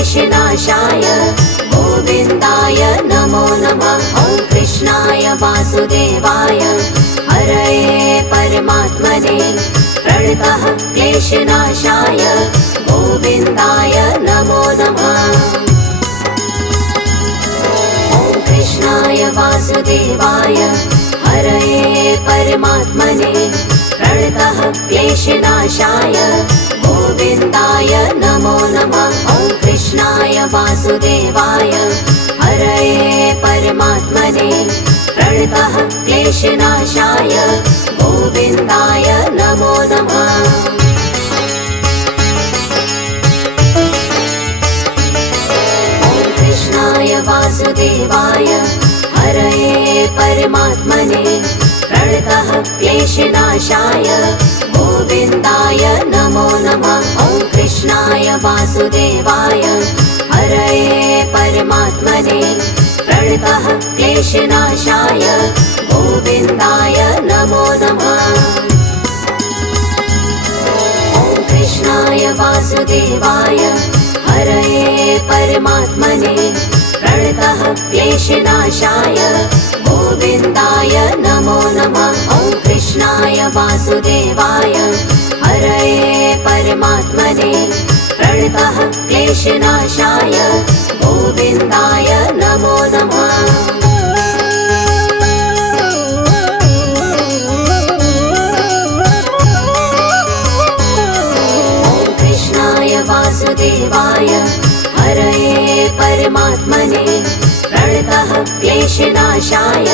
क्लेशनाशाय गोविन्दाय नमो नमः। ॐ कृष्णाय वासुदेवाय हरये परमात्मने प्रणतः क्लेशनाशाय गोविन्दाय नमो नमः। ॐ कृष्णाय वासुदेवाय हरये परमात्मने प्रणतः क्लेशनाशाय गोविन्दाय नमो नमः। ॐ कृष्णाय वासुदेवाय हरये परमात्मने प्रणतः क्लेशनाशाय गोविन्दाय नमो नमः। ॐ कृष्णाय वासुदेवाय हरये परमात्मने प्रणतः क्लेशनाशाय गोविन्दाय नमो नमः। ॐ कृष्णाय वासुदेवाय हरये परमात्मने प्रणतः क्लेशनाशाय गोविन्दाय नमो नमः। ॐ कृष्णाय वासुदेवाय हरये परमात्मने प्रणतः क्लेशनाशाय गोविन्दाय नमो नमः। ॐ कृष्णाय वासुदेवाय हरये परमात्मने प्रणतः क्लेशनाशाय गोविन्दाय नमो नमः। ॐ कृष्णाय वासुदेवाय हरये परमात्मने प्रणतः क्लेशनाशाय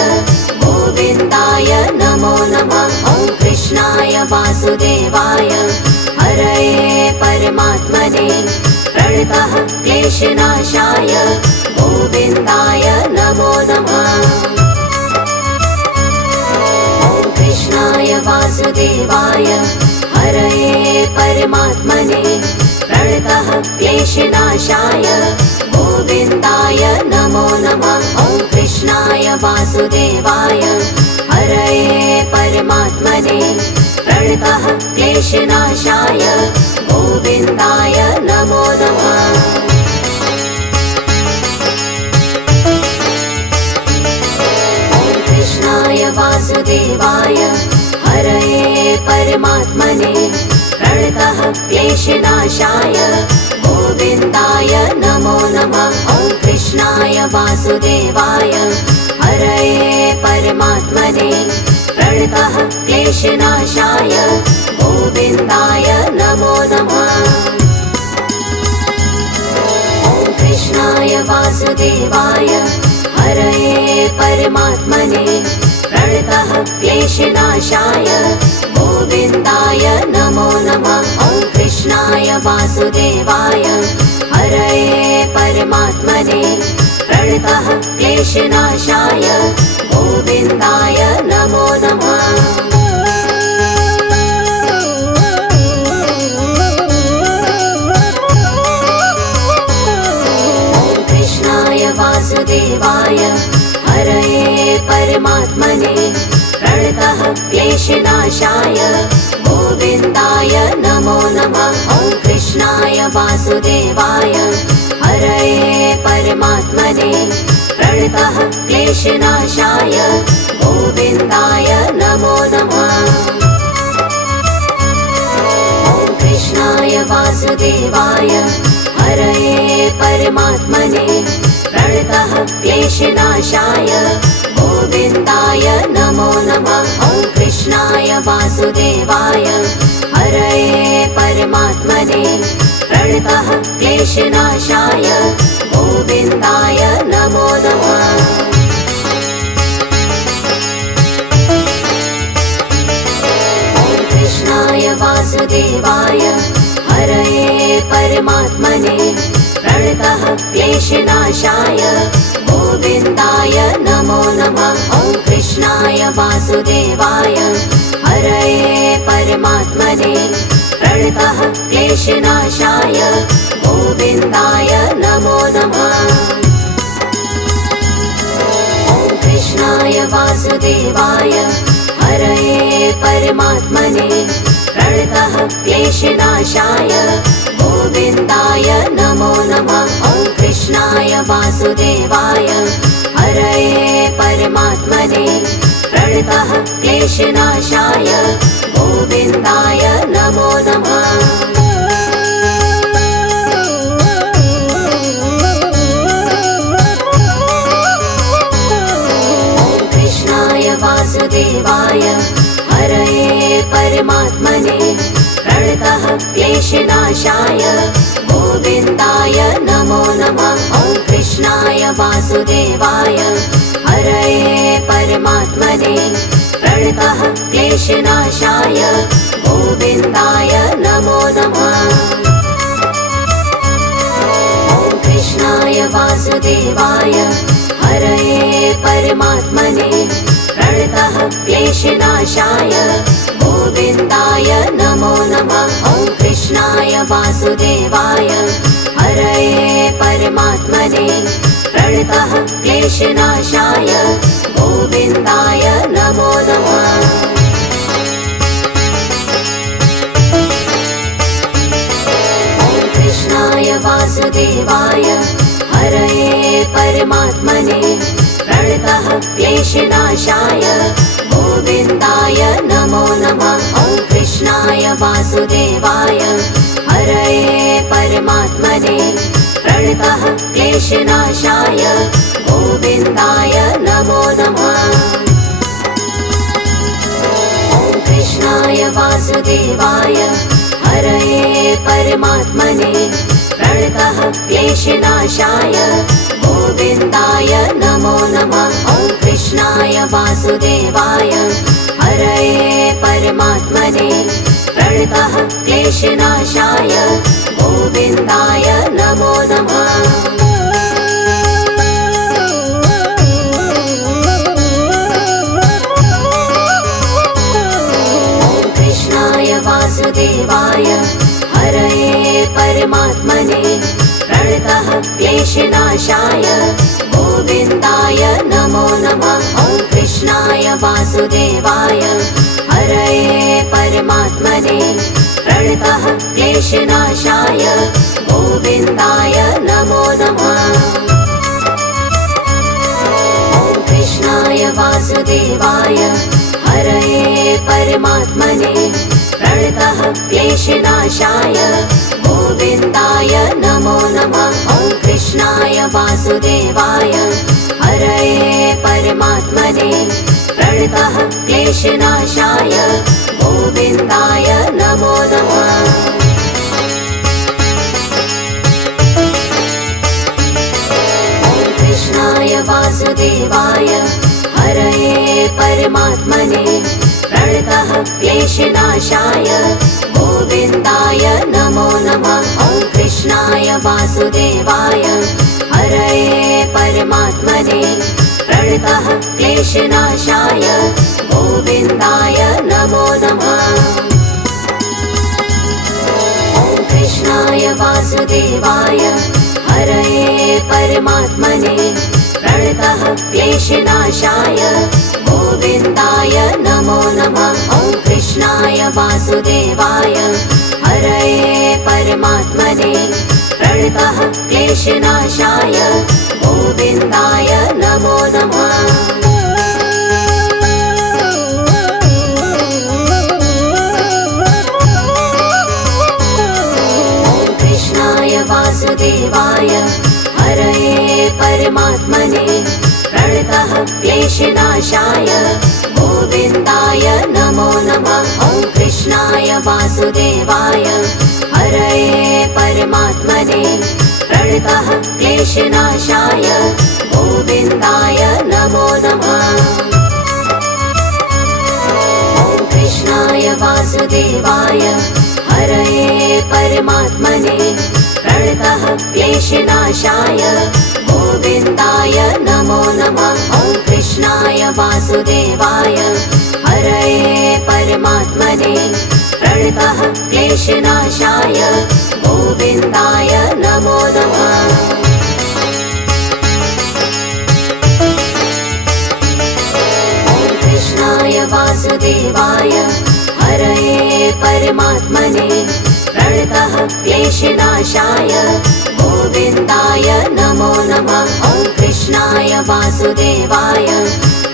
गोविन्दाय नमो नमः। ॐ कृष्णाय वासुदेवाय हरये परमात्मने प्रणतः क्लेशनाशाय गोविन्दाय नमो नमः। ॐ कृष्णाय वासुदेवाय हरये परमात्मने प्रणतः क्लेशनाशाय गोविन्दाय नमो नमः। ॐ कृष्णाय वासुदेवाय हरये परमात्मने प्रणतः क्लेशनाशाय गोविन्दाय नमो नमः। ॐ कृष्णाय वासुदेवाय हरये परमात्मने प्रणतः क्लेशनाशाय गोविन्दाय नमो नमः। ॐ कृष्णाय वासुदेवाय हरये परमात्मने प्रणतः क्लेशनाशाय गोविन्दाय नमो नमः। ॐ कृष्णाय वासुदेवाय हरये परमात्मने प्रणतः क्लेशनाशाय गोविन्दाय नमो नमः। ॐ कृष्णाय वासुदेवाय हरये परमात्मने प्रणतः क्लेशनाशाय गोविन्दाय नमो नमः। ॐ कृष्णाय वासुदेवाय हरये परमात्मने प्रणतः क्लेशनाशाय गोविन्दाय नमो नमः। ॐ कृष्णाय वासुदेवाय हरये परमात्मने प्रणतः क्लेशनाशाय गोविन्दाय नमो नमः। ॐ कृष्णाय वासुदेवाय हरये परमात्मने प्रणतः क्लेशनाशाय गोविन्दाय नमो नमः। ॐ कृष्णाय वासुदेवाय हरये परमात्मने प्रणतः क्लेशनाशाय गोविन्दाय नमो नमः। ॐ कृष्णाय वासुदेवाय हरये परमात्मने प्रणतः क्लेशनाशाय गोविन्दाय नमो नमः। ॐ कृष्णाय वासुदेवाय हरये परमात्मने प्रणतः क्लेशनाशाय गोविन्दाय नमो नमः। ॐ कृष्णाय वासुदेवाय हरये परमात्मने प्रणतः क्लेशनाशाय गोविन्दाय नमो नमः। वासुदेवाय हरये परमात्मने प्रणतः क्लेशनाशाय गोविन्दाय नमो नमः। वासुदेवाय हरये परमात्मने प्रणतः क्लेशनाशाय गोविन्दाय नमो नमः। ॐ कृष्णाय वासुदेवाय हरये परमात्मने प्रणतः क्लेशनाशाय गोविन्दाय नमो नमः। ॐ कृष्णाय वासुदेवाय हरये परमात्मने प्रणतः क्लेशनाशाय गोविन्दाय नमो नमः। ॐ कृष्णाय वासुदेवाय हरये परमात्मने प्रणतः क्लेशनाशाय गोविन्दाय नमो नमः। ॐ कृष्णाय वासुदेवाय हरये परमात्मने प्रणतः क्लेशनाशाय गोविन्दाय नमो नमः। ॐ कृष्णाय वासुदेवाय हरये परमात्मने प्रणतः क्लेशनाशाय गोविन्दाय नमो नमः। ॐ कृष्णाय वासुदेवाय हरये परमात्मने प्रणतः क्लेशनाशाय गोविन्दाय नमो नमः। ॐ कृष्णाय वासुदेवाय हरये परमात्मने प्रणतः क्लेशनाशाय गोविन्दाय नमो नमः। ॐ कृष्णाय वासुदेवाय हरये परमात्मने प्रणतः क्लेशनाशाय गोविन्दाय नमो नमः। ॐ कृष्णाय वासुदेवाय हरये परमात्मने प्रणतः क्लेशनाशाय गोविन्दाय नमो नमः। ॐ कृष्णाय वासुदेवाय हरये परमात्मने प्रणतः क्लेशनाशाय गोविन्दाय नमो नमः। ॐ कृष्णाय वासुदेवाय हरये परमात्मने प्रणतः क्लेशनाशाय गोविन्दाय नमो नमः। ॐ कृष्णाय वासुदेवाय हरये परमात्मने प्रणतः क्लेशनाशाय गोविन्दाय नमो नमः। ॐ कृष्णाय वासुदेवाय हरये परमात्मने प्रणतः क्लेशनाशाय गोविन्दाय नमो नमः। ॐ कृष्णाय वासुदेवाय हरये परमात्मने प्रणतः क्लेशनाशाय गोविन्दाय नमो नमः। ॐ कृष्णाय वासुदेवाय हरये परमात्मने प्रणतः क्लेशनाशाय गोविन्दाय नमो नमः। ॐ कृष्णाय वासुदेवाय हरये परमात्मने प्रणतः क्लेशनाशाय गोविन्दाय नमो नमः। ॐ कृष्णाय वासुदेवाय हरये परमात्मने प्रणतः क्लेशनाशाय गोविन्दाय नमो नमः। ॐ कृष्णाय वासुदेवाय हरये परमात्मने प्रणतः क्लेशनाशाय गोविन्दाय नमो नमः। ॐ कृष्णाय वासुदेवाय हरये परमात्मने प्रणतः क्लेशनाशाय गोविन्दाय नमो नमः। ॐ कृष्णाय वासुदेवाय हरये परमात्मने प्रणतः क्लेशनाशाय गोविन्दाय नमो नमः। वासुदेवाय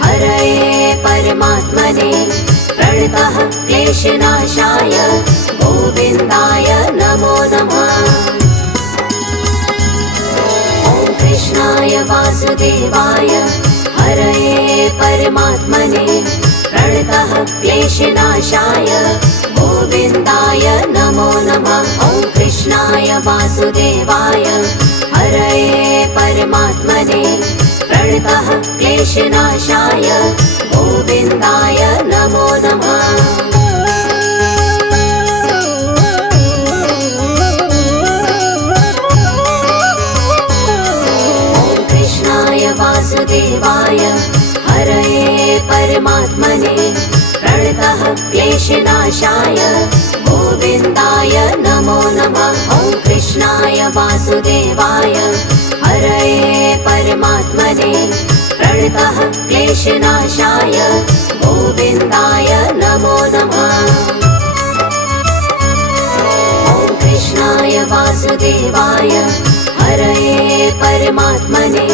हरये परमात्मने प्रणतः क्लेशनाशाय गोविन्दाय नमो नमः। ॐ कृष्णाय वासुदेवाय हरये परमात्मने प्रणतः क्लेशनाशाय गोविन्दाय नमो नमः। ॐ कृष्णाय वासुदेवाय हरये परमात्मने प्रणतः क्लेशनाशाय गोविन्दाय नमो नमः। ॐ कृष्णाय वासुदेवाय हरये परमात्मने प्रणतः क्लेशनाशाय गोविन्दाय नमो नमः। ॐ कृष्णाय वासुदेवाय हरये परमात्मने प्रणतः क्लेशनाशाय गोविन्दाय नमो नमः। ॐ कृष्णाय वासुदेवाय हरये परमात्मने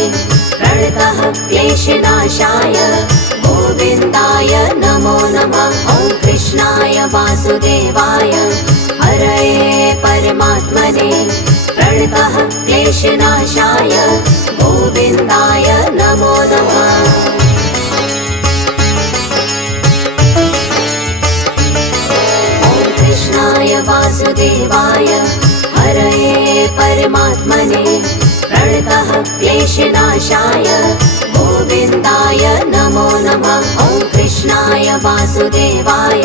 प्रणतः क्लेशनाशाय गोविन्दाय नमो नमः। ॐ कृष्णाय वासुदेवाय हरये परमात्मने प्रणतः क्लेशनाशाय गोविन्दाय नमो नमः। ॐ कृष्णाय वासुदेवाय हरये परमात्मने प्रणतः क्लेशनाशाय गोविन्दाय नमो नमः। ॐ कृष्णाय वासुदेवाय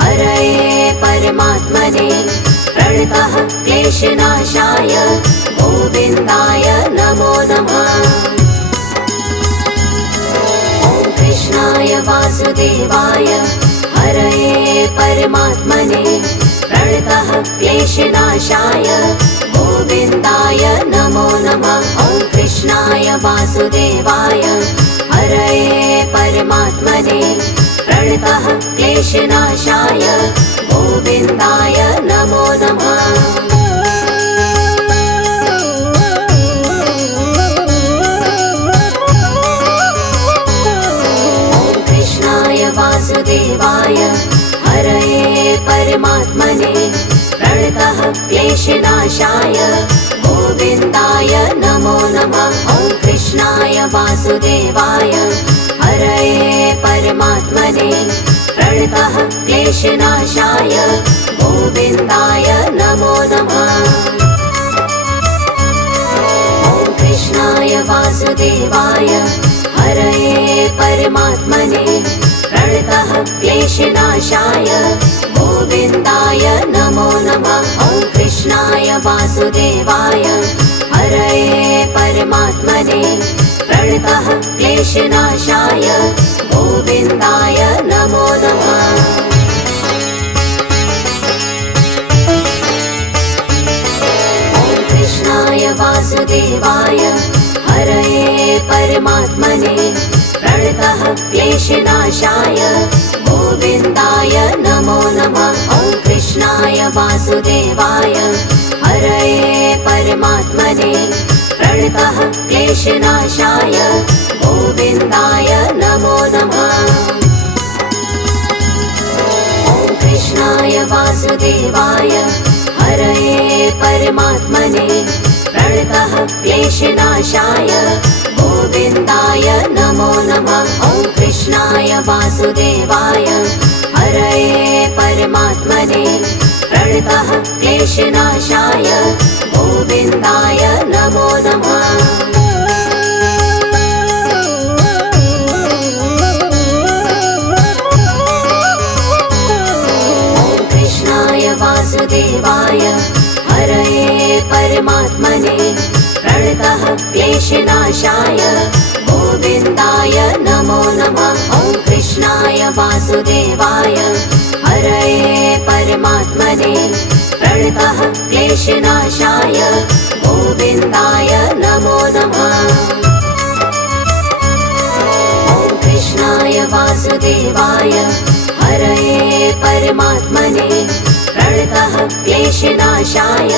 हरये परमात्मने प्रणतः क्लेशनाशाय गोविन्दाय नमो नमः। ॐ कृष्णाय वासुदेवाय हरये परमात्मने प्रणतः क्लेशनाशाय गोविन्दाय नमो नमः। ॐ कृष्णाय वासुदेवाय हरये परमात्मने प्रणतः क्लेशनाशाय गोविन्दाय नमो नमः। ॐ कृष्णाय वासुदेवाय हरये परमात्मने प्रणतः क्लेशनाशाय गोविन्दाय नमो नमः। ॐ कृष्णाय वासुदेवाय हरये परमात्मने प्रणतः क्लेशनाशाय गोविन्दाय नमो नमः। ॐ कृष्णाय वासुदेवाय हरये परमात्मने प्रणतः क्लेशनाशाय गोविन्दाय नमो नमः। ॐ कृष्णाय वासुदेवाय हरये परमात्मने प्रणतः क्लेशनाशाय गोविन्दाय नमो नमः। ॐ कृष्णाय वासुदेवाय हरये परमात्मने प्रणतः क्लेशनाशाय गोविन्दाय नमो नमः। ॐ कृष्णाय वासुदेवाय हरये परमात्मने प्रणतः क्लेशनाशाय गोविन्दाय नमो नमः। ॐ कृष्णाय वासुदेवाय हरये परमात्मने प्रणतः क्लेशनाशाय गोविन्दाय नमो नमः। ॐ कृष्णाय वासुदेवाय हरये परमात्मने प्रणतः क्लेशनाशाय गोविन्दाय नमो नमः। ॐ कृष्णाय वासुदेवाय हरये परमात्मने प्रणतः क्लेशनाशाय गोविन्दाय नमो नमः। ॐ कृष्णाय वासुदेवाय हरये परमात्मने प्रणतः क्लेशनाशाय गोविन्दाय नमो नमः। ॐ कृष्णाय वासुदेवाय हरये परमात्मने प्रणतः क्लेशनाशाय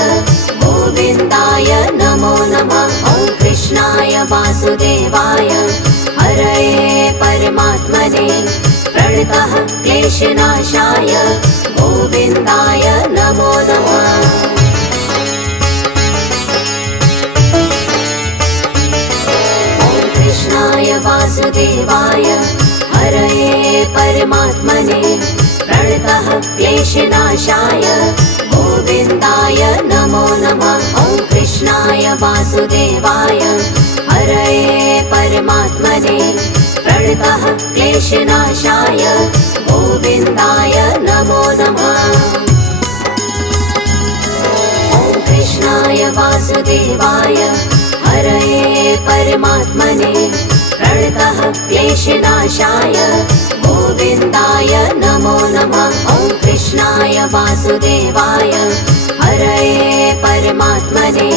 गोविन्दाय नमो नमः। ॐ कृष्णाय वासुदेवाय क्लेशनाशाय गोविन्दाय नमो नमः। कृष्णाय वासुदेवाय हरये परमात्मने प्रणतः क्लेशनाशाय गोविन्दाय नमो नमः। ॐ कृष्णाय वासुदेवाय हरये परमात्मने प्रणतः क्लेशनाशाय गोविन्दाय नमो नमः। ॐ कृष्णाय वासुदेवाय हरये परमात्मने प्रणतः क्लेशनाशाय गोविन्दाय नमो नमः। ॐ कृष्णाय वासुदेवाय हरये परमात्मने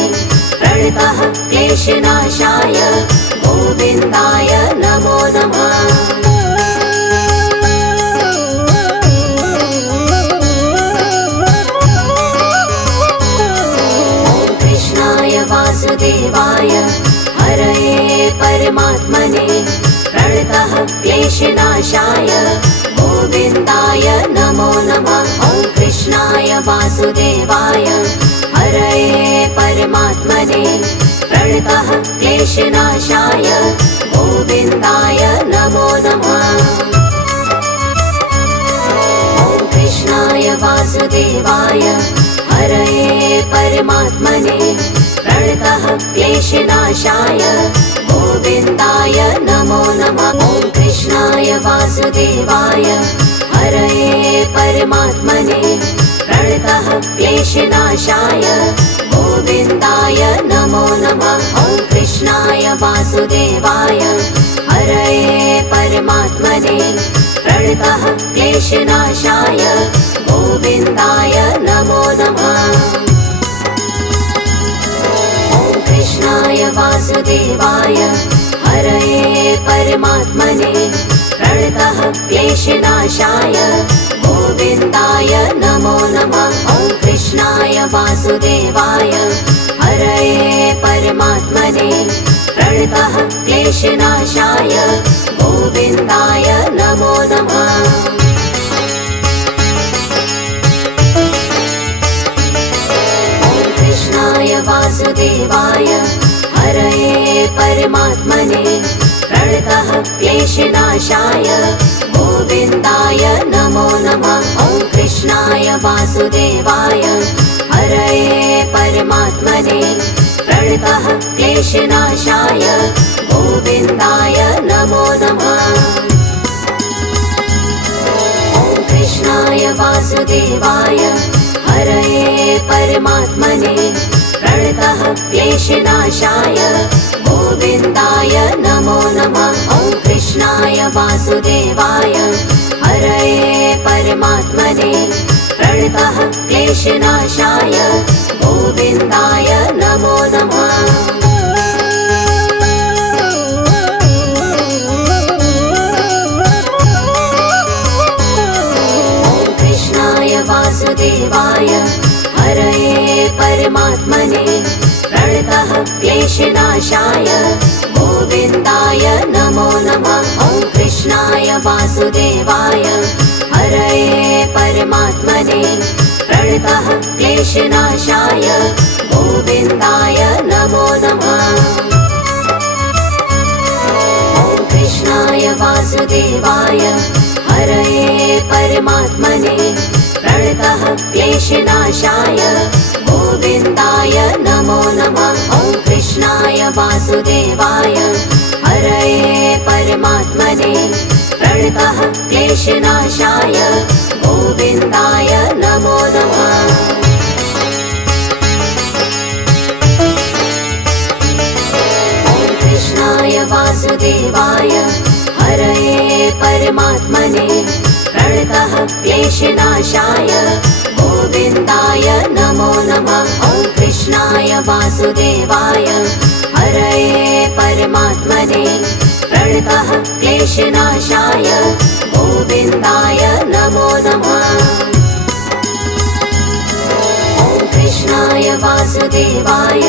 प्रणतः क्लेशनाशाय गोविन्दाय नमो नमः। वासुदेवाय हरये परमात्मने प्रणतः क्लेशनाशाय गोविन्दाय नमो नमः। ॐ कृष्णाय वासुदेवाय हरये परमात्मने प्रणतः क्लेशनाशाय गोविन्दाय नमो नमः। ॐ कृष्णाय वासुदेवाय हरये परमात्मने प्रणतः क्लेशनाशाय गोविन्दाय नमो नमः। ॐ कृष्णाय वासुदेवाय हरये परमात्मने प्रणतः क्लेशनाशाय गोविन्दाय नमो नमः। ॐ कृष्णाय वासुदेवाय हरये परमात्मने प्रणतः क्लेशनाशाय गोविन्दाय नमो नमः। कृष्णाय वासुदेवाय हरये परमात्मने प्रणतः क्लेशनाशाय गोविन्दाय नमो नमः। ॐ कृष्णाय वासुदेवाय हरये परमात्मने प्रणतः क्लेशनाशाय गोविन्दाय नमो नमः। कृष्णाय वासुदेवाय हरये परमात्मने प्रणतः क्लेशनाशाय गोविन्दाय नमो नमः। ॐ कृष्णाय वासुदेवाय हरये परमात्मने प्रणतः क्लेशनाशाय गोविन्दाय नमो नमः। ॐ कृष्णाय वासुदेवाय हरये परमात्मने प्रणतः क्लेशनाशाय गोविन्दाय नमो नमः। ॐ कृष्णाय वासुदेवाय हरये परमात्मने प्रणतः क्लेशनाशाय गोविन्दाय नमो नमः। वासुदेवाय हरये परमात्मने प्रणतः क्लेशनाशाय गोविन्दाय नमो नमः। ॐ कृष्णाय वासुदेवाय हरये परमात्मने प्रणतः क्लेशनाशाय गोविन्दाय नमो नमः। ॐ कृष्णाय वासुदेवाय हरये परमात्मने प्रणतः क्लेशनाशाय गोविन्दाय नमो नमः। ॐ कृष्णाय वासुदेवाय हरये परमात्मने प्रणतः क्लेशनाशाय गोविन्दाय नमो नमः। ॐ कृष्णाय वासुदेवाय हरये परमात्मने प्रणतः क्लेशनाशाय गोविन्दाय नमो नमः। ॐ कृष्णाय वासुदेवाय हरये परमात्मने प्रणतः क्लेशनाशाय गोविन्दाय नमो नमः। ॐ कृष्णाय वासुदेवाय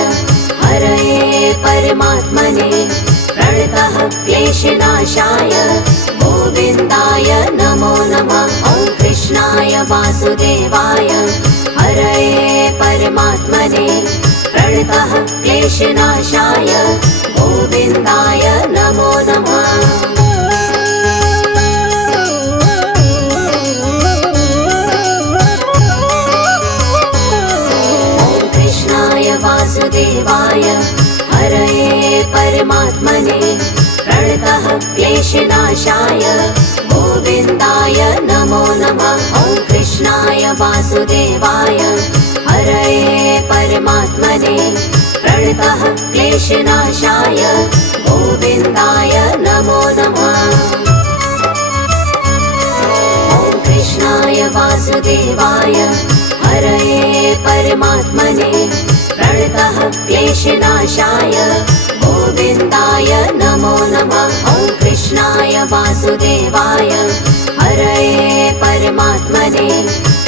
हरये परमात्मने प्रणतः क्लेशनाशाय गोविन्दाय नमो नमः। ॐ कृष्णाय वासुदेवाय हरये परमात्मने प्रणतः क्लेशनाशाय गोविन्दाय नमो नमः। वासुदेवाय हरये परमात्मने प्रणतः क्लेशनाशाय गोविन्दाय नमो नमः। ॐ कृष्णाय वासुदेवाय हरये परमात्मने प्रणतः क्लेशनाशाय गोविन्दाय नमो नमः। ॐ कृष्णाय वासुदेवाय हरये परमात्मने प्रणतः क्लेशनाशाय गोविन्दाय नमो नमः। ॐ कृष्णाय वासुदेवाय हरये परमात्मने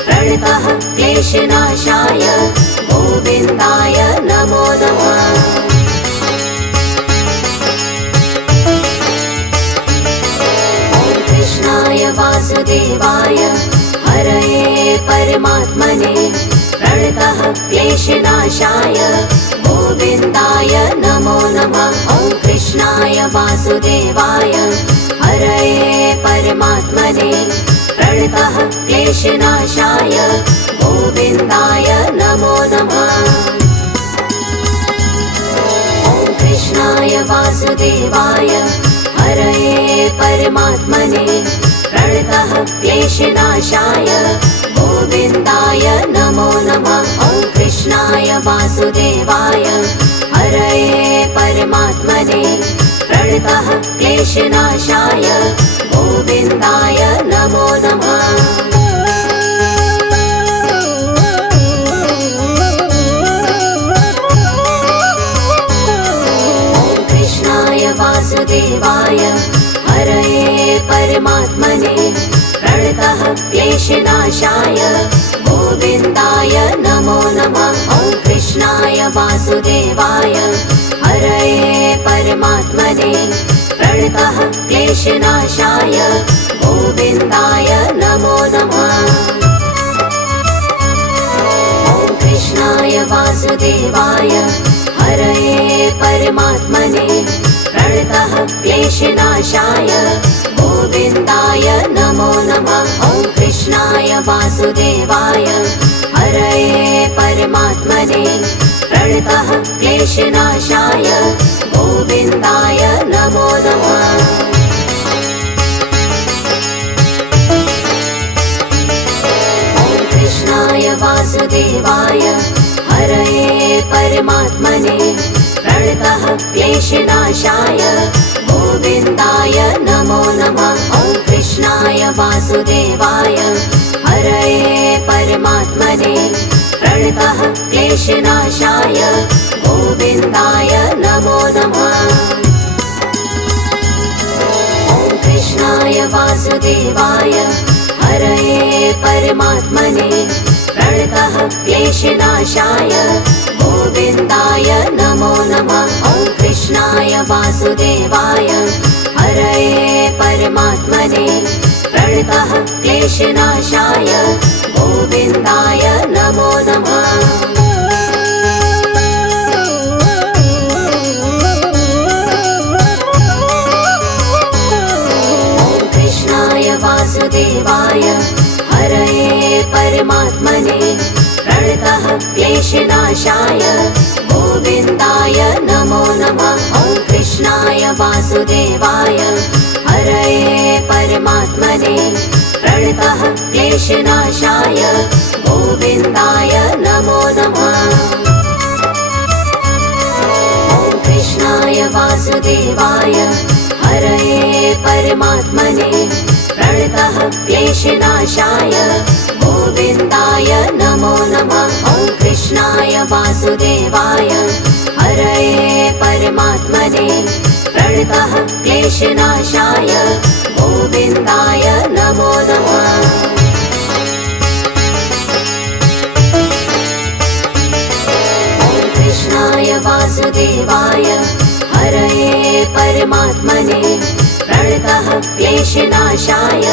प्रणतः क्लेशनाशाय गोविन्दाय नमो नमः। ॐ कृष्णाय वासुदेवाय हरये परमात्मने प्रणतः क्लेशनाशाय गोविन्दाय नमो नमः। ॐ कृष्णाय वासुदेवाय हरये परमात्मने प्रणतः क्लेशनाशाय गोविन्दाय नमो नमः। ॐ कृष्णाय वासुदेवाय हरये परमात्मने प्रणतः क्लेशनाशाय गोविन्दाय नमो नमः। ॐ कृष्णाय वासुदेवाय हरये परमात्मने प्रणतः क्लेशनाशाय गोविन्दाय नमो नमः। ॐ कृष्णाय वासुदेवाय हरये परमात्मने प्रणतः क्लेशनाशाय गोविन्दाय नमो नमः। ॐ कृष्णाय वासुदेवाय हरये परमात्मने प्रणतः क्लेशनाशाय गोविन्दाय नमो नमः। ॐ कृष्णाय वासुदेवाय हरये परमात्मने प्रणतः क्लेशनाशाय गोविन्दाय नमो नमः। ॐ कृष्णाय वासुदेवाय हरये परमात्मने प्रणतः क्लेशनाशाय गोविन्दाय नमो नमः। ॐ कृष्णाय वासुदेवाय हरये परमात्मने प्रणतः क्लेशनाशाय गोविन्दाय नमो नमः। ॐ कृष्णाय वासुदेवाय हरये परमात्मने प्रणतः क्लेशनाशाय गोविन्दाय नमो नमः। ॐ कृष्णाय वासुदेवाय हरये परमात्मने प्रणतः क्लेशनाशाय गोविन्दाय नमो नमः। ॐ कृष्णाय वासुदेवाय हरये परमात्मने प्रणतः क्लेशनाशाय गोविन्दाय नमो नमः। ॐ कृष्णाय वासुदेवाय हरये परमात्मने प्रणतः क्लेशनाशाय गोविन्दाय नमो नमः। ॐ कृष्णाय वासुदेवाय हरये परमात्मने प्रणतः क्लेशनाशाय गोविन्दाय नमो नमः। ॐ कृष्णाय वासुदेवाय हरये परमात्मने प्रणतः क्लेशनाशाय गोविन्दाय नमो नमः। ॐ कृष्णाय वासुदेवाय हरये परमात्मने प्रणतः क्लेशनाशाय गोविन्दाय नमो नमः। ॐ कृष्णाय वासुदेवाय हरये परमात्मने प्रणतः क्लेशनाशाय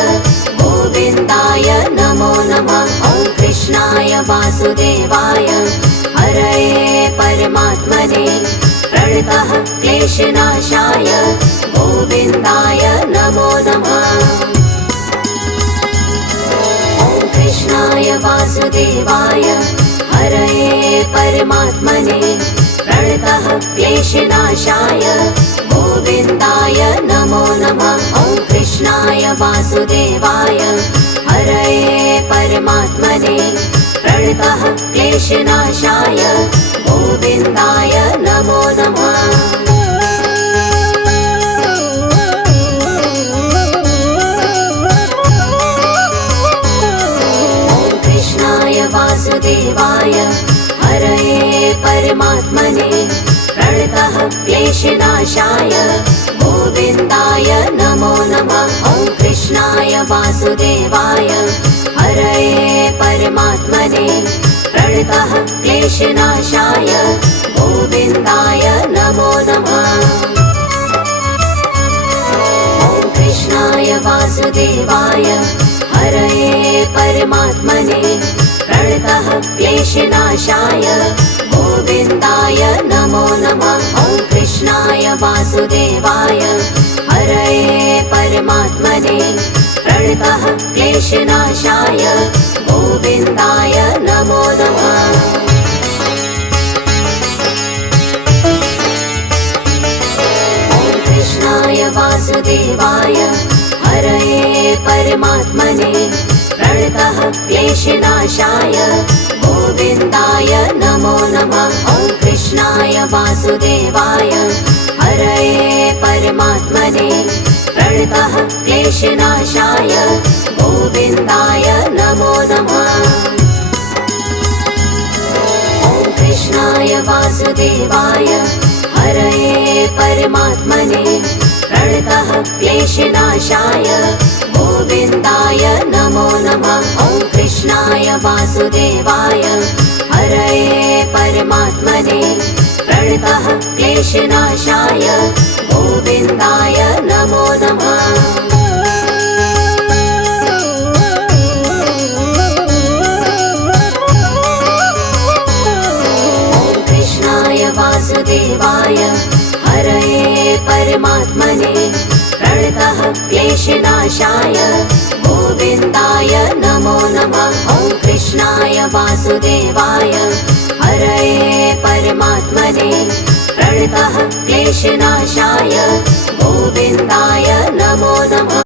गोविन्दाय नमो नमः। ॐ कृष्णाय वासुदेवाय हरये परमात्मने प्रणतः क्लेशनाशाय गोविन्दाय नमो नमः। ॐ कृष्णाय वासुदेवाय हरये परमात्मने प्रणतः क्लेशनाशाय गोविन्दाय नमो नमः। ॐ कृष्णाय वासुदेवाय हरये परमात्मने प्रणतः क्लेशनाशाय गोविन्दाय नमो नमः। वासुदेवाय हरये परमात्मने प्रणतः क्लेशनाशाय गोविन्दाय नमो नमः। ॐ कृष्णाय वासुदेवाय हरये परमात्मने प्रणतः क्लेशनाशाय गोविन्दाय नमो नमः। ॐ कृष्णाय वासुदेवाय हरये परमात्मने प्रणतः क्लेशनाशाय गोविन्दाय नमो नमः। ॐ कृष्णाय वासुदेवाय हरये परमात्मने प्रणतः क्लेशनाशाय गोविन्दाय नमो नमः। ॐ कृष्णाय वासुदेवाय हरये परमात्मने प्रणतः क्लेशनाशाय गोविन्दाय नमो नमः। ॐ कृष्णाय वासुदेवाय हरये परमात्मने प्रणतः क्लेशनाशाय गोविन्दाय नमो नमः। ॐ कृष्णाय वासुदेवाय हरये परमात्मने प्रणतः क्लेशनाशाय गोविन्दाय नमो नमः। ॐ कृष्णाय वासुदेवाय हरये परमात्मने प्रणतः क्लेशनाशाय गोविन्दाय नमो नमः। ॐ कृष्णाय वासुदेवाय हरये परमात्मने प्रणतः क्लेशनाशाय गोविन्दाय नमो नमः। ॐ कृष्णाय वासुदेवाय हरये परमात्मने प्रणतः क्लेशनाशाय गोविन्दाय नमो नमः।